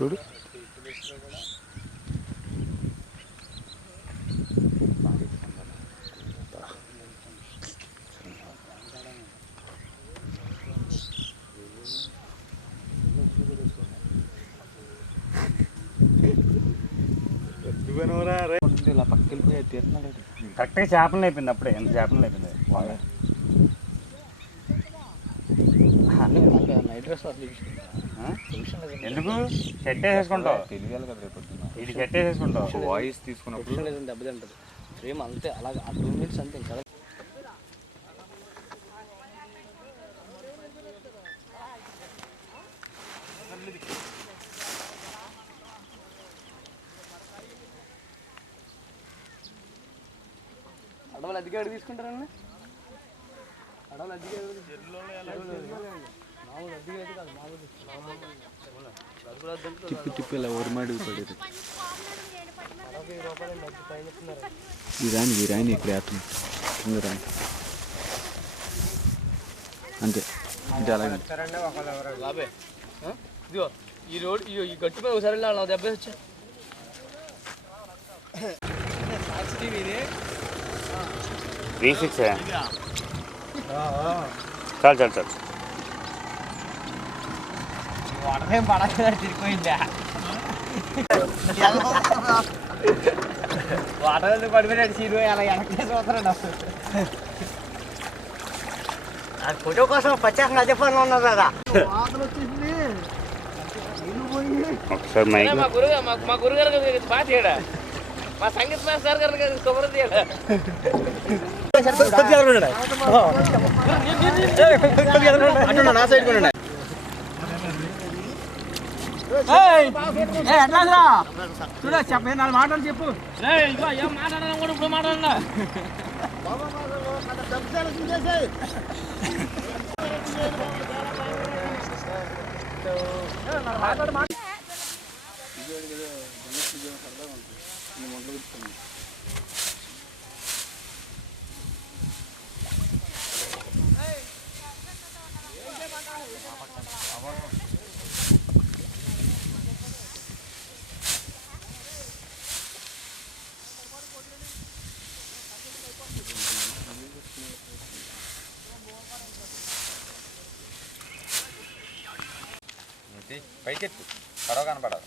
చూడు ఇలా పక్కకెళ్ళిపోయి తీస్తున్నాడు. కరెక్ట్గా చేపలు అయిపోయింది అప్పుడే. ఎంత చేపలు అయిపోయింది నైట్ డ్రెస్ ఎందుకు సెట్ వేసేసుకుంటావు? తెలియాలి కదా రేపు ఇది సెట్ వేసేసుకుంటావు. వాయిస్ తీసుకున్నప్పుడు దెబ్బతింటది ఫ్రేమ్ అంతే. అలాగే ఆ 2 minutes అంతే. ఇంకా అడవులు అద్దెకి అడిగి తీసుకుంటారండి. అడవులు అద్దెకి తిప్పి ఇలా ఒరిమాడి పడేది. ఈ రాని ఇక్కడ వేస్తుంది రాని అంతే. అంటే అలాగే బాబే ఇదిగో ఈ రోడ్ ఈ గట్టు మీద ఒకసారి అలా దెబ్బ వచ్చా. చాలు చాలు చాలు. వాటరేం పడక తిరిగిపోయిందా? వాటర్ పడిపోయాడు సీరు. అలా వెనక్కి చూస్తున్నాడు. ఫోటో కోసం పచ్చాక అదే పని ఉన్నది కదా. ఒకసారి మా గురుగారు పాట మా సంగీత మాస్టర్ గారు కొబ్బరి తీయాలి. నా సైడ్ చూడ చెప్పే 4 మాటలు చెప్పు. ఏం మాట్లాడాలి కూడా ఇప్పుడు మాట్లాడాలా? పైకెత్తు పడవ కనపడదు.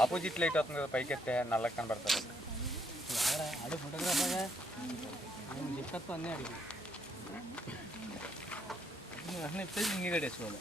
ఆపోజిట్ లైట్ వస్తుంది కదా, పైకెత్తే నల్లకి కనపడతారు. అడుగు ఫోటోగ్రాఫర్గా చెప్తా అన్నీ అడిగి వెంటనే ఇప్పేసి ఇంకే కట్టేసుకోవాలి.